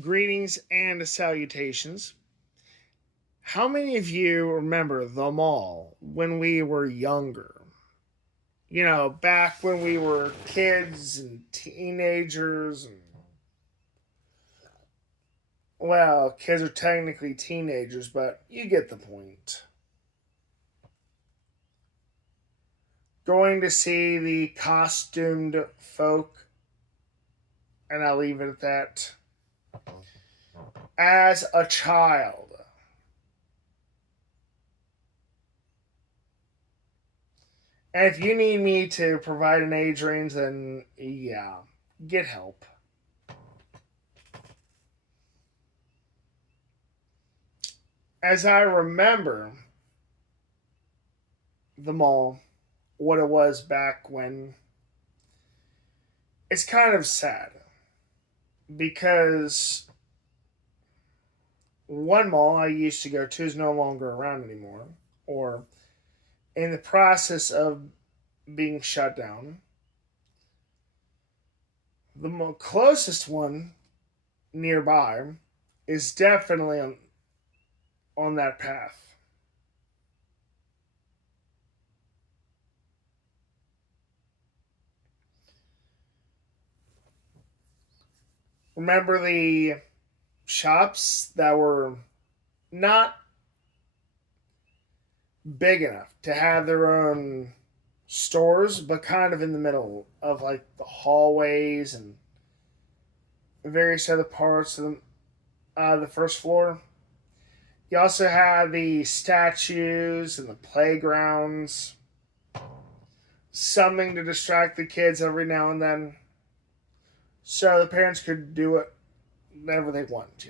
Greetings and salutations. How many of you remember the mall when we were younger? You know, back when we were kids and teenagers. And, well, kids are technically teenagers, but you get the point. Going to see the costumed folk, and I'll leave it at that. As a child, and if you need me to provide an age range, then yeah, get help. As I remember the mall, what it was back when, it's kind of sad because one mall I used to go to is no longer around anymore, or in the process of being shut down. The closest one nearby is definitely on that path. Remember the shops that were not big enough to have their own stores, but kind of in the middle of like the hallways and various other parts of the first floor. You also had the statues and the playgrounds, something to distract the kids every now and then, so the parents could do it whenever they want,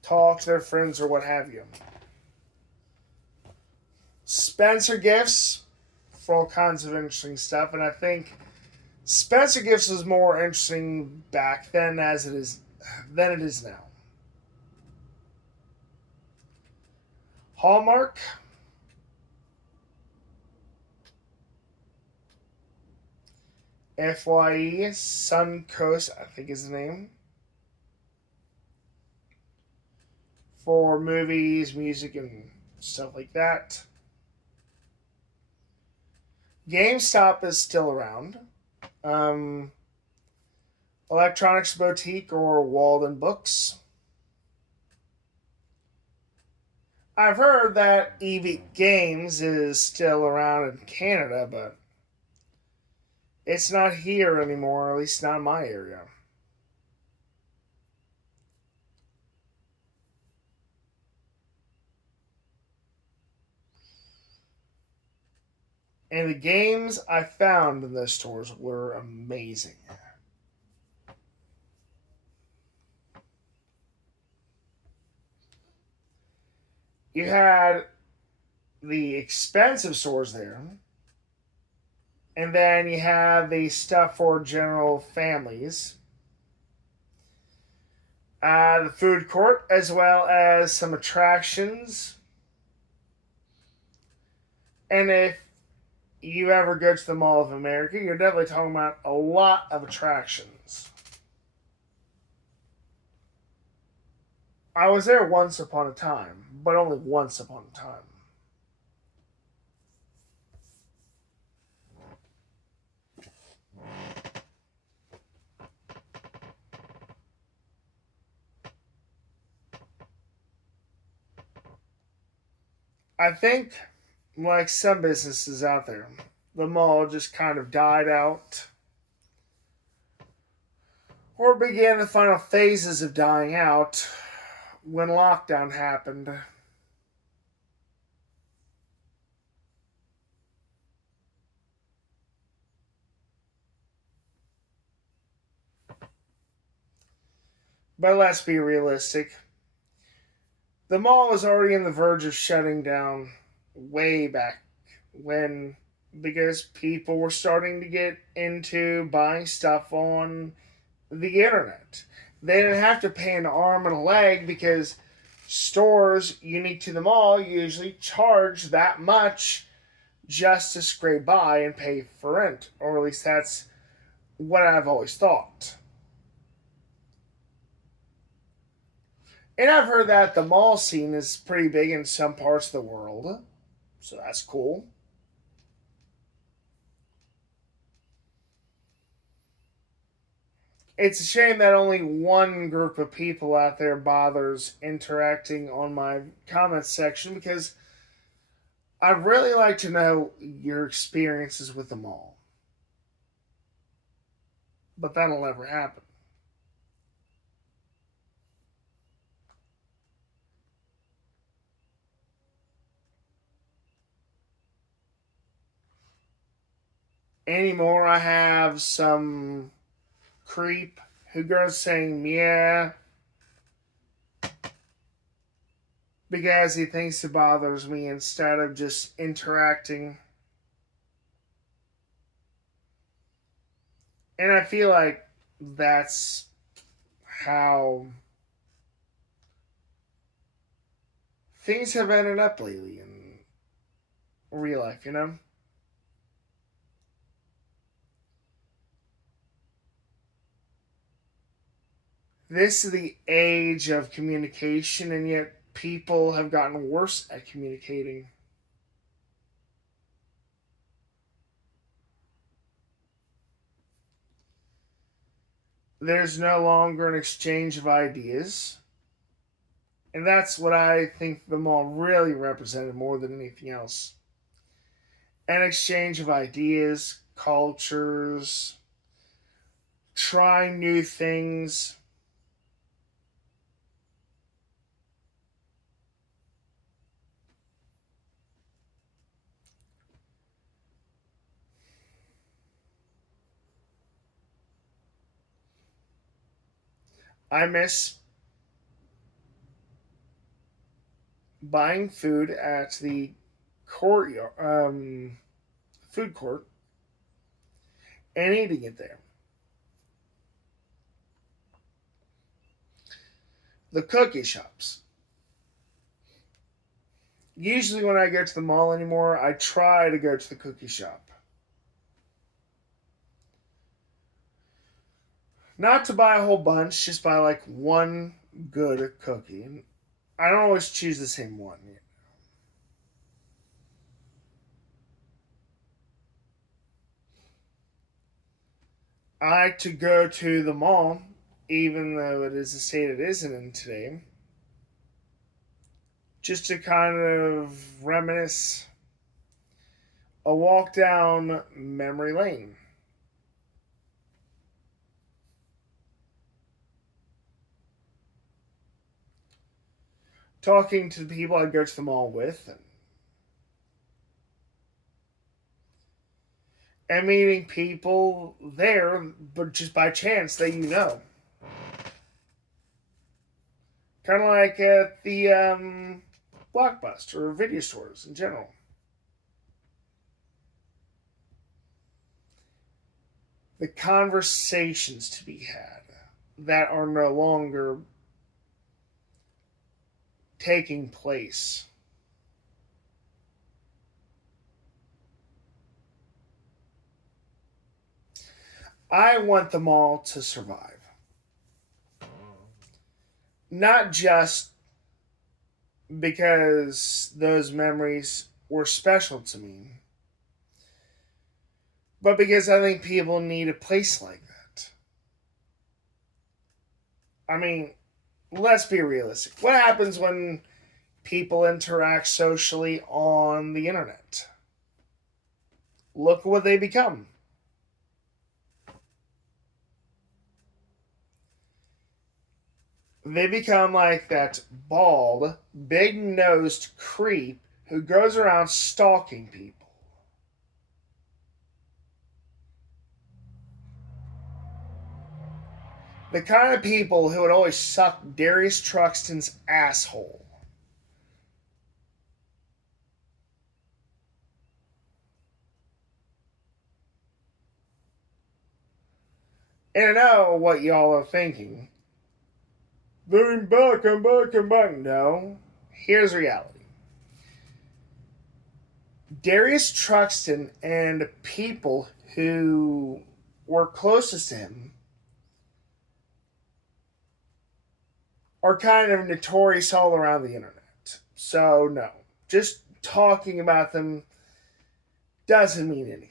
talk to their friends or what have you. Spencer Gifts for all kinds of interesting stuff, and I think Spencer Gifts was more interesting back then as it is than it is now. Hallmark, FYE, Suncoast, I think is the name, for movies, music, and stuff like that. GameStop is still around. Um, Electronics Boutique or Walden Books. I've heard that EV Games is still around in Canada, but it's not here anymore, at least not in my area. And the games I found in those stores were amazing. You had the expensive stores there, and then you have the stuff for general families, the food court, as well as some attractions. And if you ever go to the Mall of America, you're definitely talking about a lot of attractions. I was there once upon a time, but only once upon a time. I think, like some businesses out there, the mall just kind of died out or began the final phases of dying out when lockdown happened. But let's be realistic. The mall was already on the verge of shutting down way back when, because people were starting to get into buying stuff on the internet. They didn't have to pay an arm and a leg because stores unique to the mall usually charge that much just to scrape by and pay for rent, or at least that's what I've always thought. And I've heard that the mall scene is pretty big in some parts of the world, so that's cool. It's a shame that only one group of people out there bothers interacting on my comments section because I'd really like to know your experiences with the mall. But that'll never happen. Anymore, I have some creep who goes saying yeah because he thinks it bothers me instead of just interacting. And I feel like that's how things have ended up lately in real life, you know? This is the age of communication, and yet people have gotten worse at communicating. There's no longer an exchange of ideas. And that's what I think the mall really represented more than anything else. An exchange of ideas, cultures, trying new things. I miss buying food at the courtyard, food court, and eating it there. The cookie shops. Usually, when I go to the mall anymore, I try to go to the cookie shop. Not to buy a whole bunch, just buy like one good cookie. And I don't always choose the same one. I like to go to the mall, even though it is the state it isn't in today, just to kind of reminisce a walk down memory lane. Talking to the people I go to the mall with and meeting people there, but just by chance that you know. Kind of like at the Blockbuster or video stores in general. The conversations to be had that are no longer taking place. I want them all to survive. Not just because those memories were special to me, but because I think people need a place like that. I mean, let's be realistic. What happens when people interact socially on the internet? Look what they become. They become like that bald, big nosed creep who goes around stalking people. The kind of people who would always suck Darius Truxton's asshole. And I know what y'all are thinking. I'm back, I'm back, I'm back. No. Here's reality. Darius Truxton and people who were closest to him are kind of notorious all around the internet. So, no, just talking about them doesn't mean anything.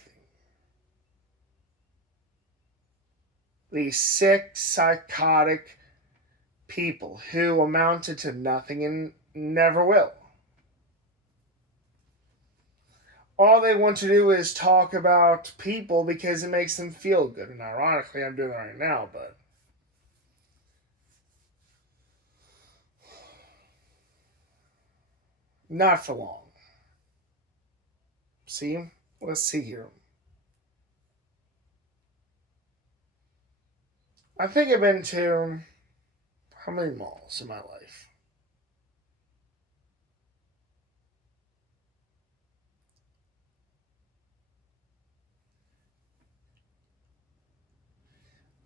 These sick, psychotic people who amounted to nothing and never will. All they want to do is talk about people because it makes them feel good. And ironically, I'm doing it right now, but not for long. See? Let's see here. I think I've been to how many malls in my life?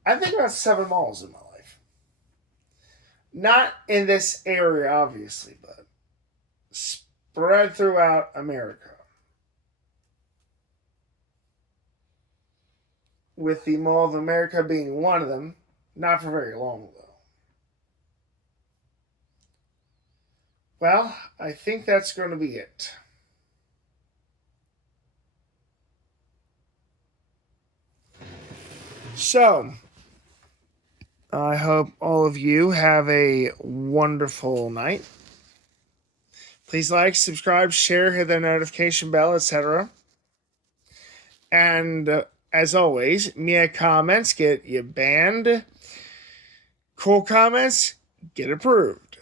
I think about 7 malls in my life. Not in this area, obviously, but spread throughout America. With the Mall of America being one of them, not for very long, though. Well, I think that's going to be it. So, I hope all of you have a wonderful night. Please like, subscribe, share, hit the notification bell, etc. And as always, Mia comments get you banned. Cool comments get approved.